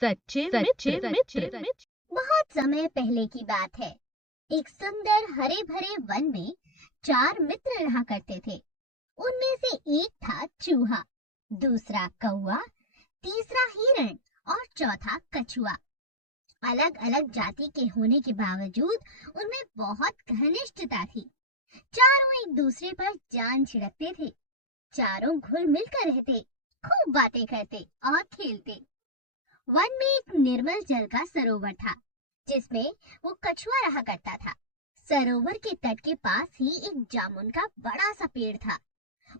सच्चे मित्र। बहुत समय पहले की बात है। एक सुंदर हरे भरे वन में 4 मित्र रहा करते थे। उनमें से एक था चूहा, दूसरा कौवा, तीसरा हिरण और चौथा कछुआ। अलग अलग जाति के होने के बावजूद उनमें बहुत घनिष्ठता थी। चारों एक दूसरे पर जान छिड़कते थे। चारों घुल मिलकर रहते, खूब बातें करते और खेलते। वन में एक निर्मल जल का सरोवर था, जिसमें वो कछुआ रहा करता था। सरोवर के तट के पास ही एक जामुन का बड़ा सा पेड़ था।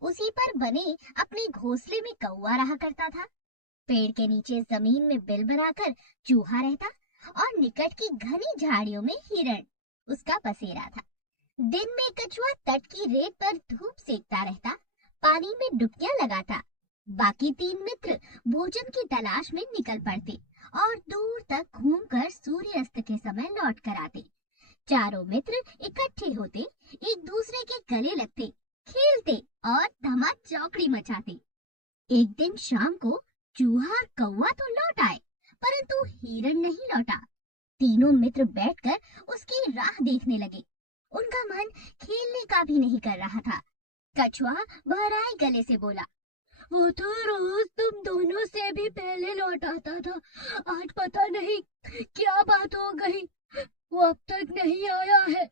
उसी पर बने अपने घोंसले में कौवा रहा करता था। पेड़ के नीचे जमीन में बिल बनाकर चूहा रहता और निकट की घनी झाड़ियों में हिरण उसका बसेरा था। दिन में कछुआ तट की रेत पर धूप सेकता रहता, पानी में डुबकियां लगाता। बाकी 3 मित्र भोजन की तलाश में निकल पड़ते और दूर तक घूमकर सूर्यास्त के समय लौट कर आते। चारों मित्र इकट्ठे होते, एक दूसरे के गले लगते, खेलते और धमा चौकड़ी मचाते। एक दिन शाम को चूहा और कौवा तो लौट आए, परंतु हिरण नहीं लौटा। तीनों मित्र बैठकर उसकी राह देखने लगे। उनका मन खेलने का भी नहीं कर रहा था। कछुआ बहराए गले से बोला, वो तो रोज तुम दोनों से भी पहले लौट आता था। आज पता नहीं क्या बात हो गई, वो अब तक नहीं आया है।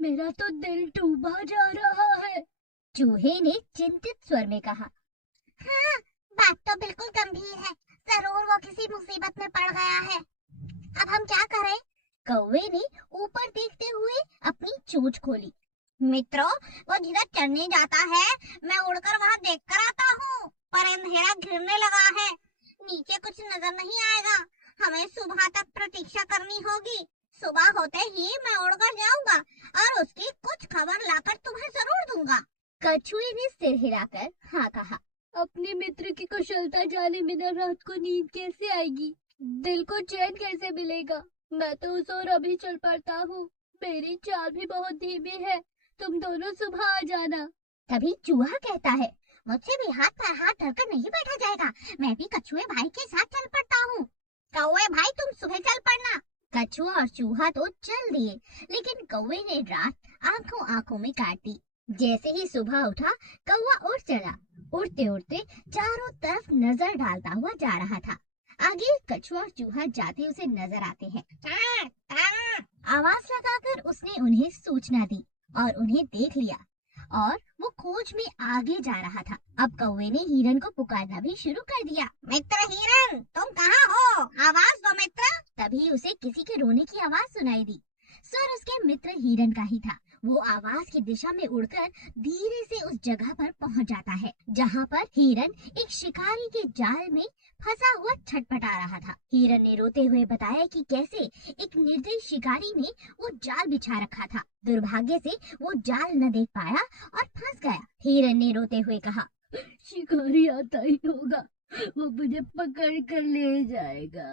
मेरा तो दिल डूबा जा रहा है। चूहे ने चिंतित स्वर में कहा, हाँ, बात तो बिल्कुल गंभीर है। जरूर वो किसी मुसीबत में पड़ गया है। अब हम क्या करें? कौवे ने ऊपर देखते हुए अपनी चोंच खोली। मित्रों, वो जिधर चढ़ने जाता है, मैं उड़कर वहां देखकर आता हूँ, पर अंधेरा घिरने लगा है। नीचे कुछ नजर नहीं आएगा। हमें सुबह तक प्रतीक्षा करनी होगी। सुबह होते ही मैं उड़कर जाऊंगा और उसकी कुछ खबर लाकर तुम्हें जरूर दूंगा। कछुए ने सिर हिलाकर हाँ कहा। अपने मित्र की कुशलता जाने बिना रात को नींद कैसे आएगी? दिल को चैन कैसे मिलेगा? मैं तो उस ओर अभी चल पड़ता हूँ। मेरी चाल भी बहुत धीमी है। तुम दोनों सुबह आ जाना। तभी चूहा कहता है, मुझसे भी हाथ पर हाथ धरकर नहीं बैठा जाएगा। मैं भी कछुए भाई के साथ चल पड़ता हूँ। कौवे भाई, तुम सुबह चल पड़ना। कछुआ और चूहा तो चल दिए, लेकिन कौवे ने रात आंखों आंखों में काट दी। जैसे ही सुबह उठा, कौवा उड़ चला। उड़ते उड़ते चारों तरफ नजर डालता हुआ जा रहा था। आगे कछुआ और चूहा जाते उसे नजर आते हैं। आवाज लगाकर उसने उन्हें सूचना दी और उन्हें देख लिया और वो खोज में आगे जा रहा था। अब कौवे ने हिरण को पुकारना भी शुरू कर दिया। मित्र हिरण, तुम कहाँ हो? आवाज दो मित्र। तभी उसे किसी के रोने की आवाज सुनाई दी। स्वर उसके मित्र हिरण का ही था। वो आवाज की दिशा में उड़कर धीरे से उस जगह पर पहुंच जाता है, जहाँ पर हिरण एक शिकारी के जाल में फंसा हुआ छटपटा रहा था। हिरण ने रोते हुए बताया कि कैसे एक निर्दयी शिकारी ने वो जाल बिछा रखा था। दुर्भाग्य से वो जाल न देख पाया और फंस गया। हिरण ने रोते हुए कहा, शिकारी आता ही होगा, वो मुझे पकड़ कर ले जाएगा।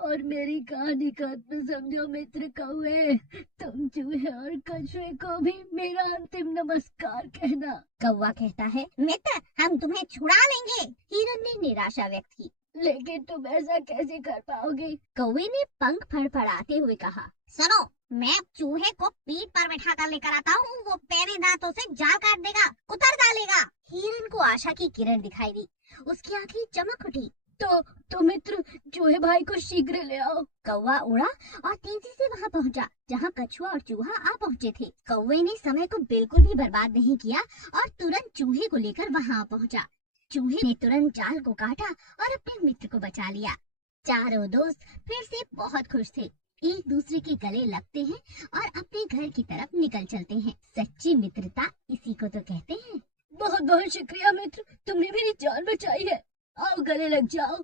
और मेरी कहानी का अंत समझो मित्र कौवे। तुम चूहे और कछुए को भी मेरा अंतिम नमस्कार कहना। कौवा कहता है, मित्र, हम तुम्हें छुड़ा लेंगे। हिरण ने निराशा व्यक्त की। लेकिन तुम ऐसा कैसे कर पाओगे? कौवे ने पंख फड़फड़ाते हुए कहा, सुनो, मैं चूहे को पीठ पर बैठा कर लेकर आता हूँ। वो पैरे दांतों से जाल काट देगा, कुतर डालेगा। हिरण को आशा की किरण दिखाई दी। उसकी आंखें चमक उठी। तो मित्र, चूहे भाई को शीघ्र ले आओ। कौवा उड़ा और तेजी से वहां पहुंचा, जहां कछुआ और चूहा आ पहुंचे थे। कौवे ने समय को बिल्कुल भी बर्बाद नहीं किया और तुरंत चूहे को लेकर वहां पहुंचा। चूहे ने तुरंत जाल को काटा और अपने मित्र को बचा लिया। चारों दोस्त फिर से बहुत खुश थे। एक दूसरे के गले लगते हैं और अपने घर की तरफ निकल चलते हैं। सच्ची मित्रता इसी को तो कहते हैं। बहुत बहुत शुक्रिया मित्र, तुमने मेरी जान बचाई है। आओ गले लग जाओ।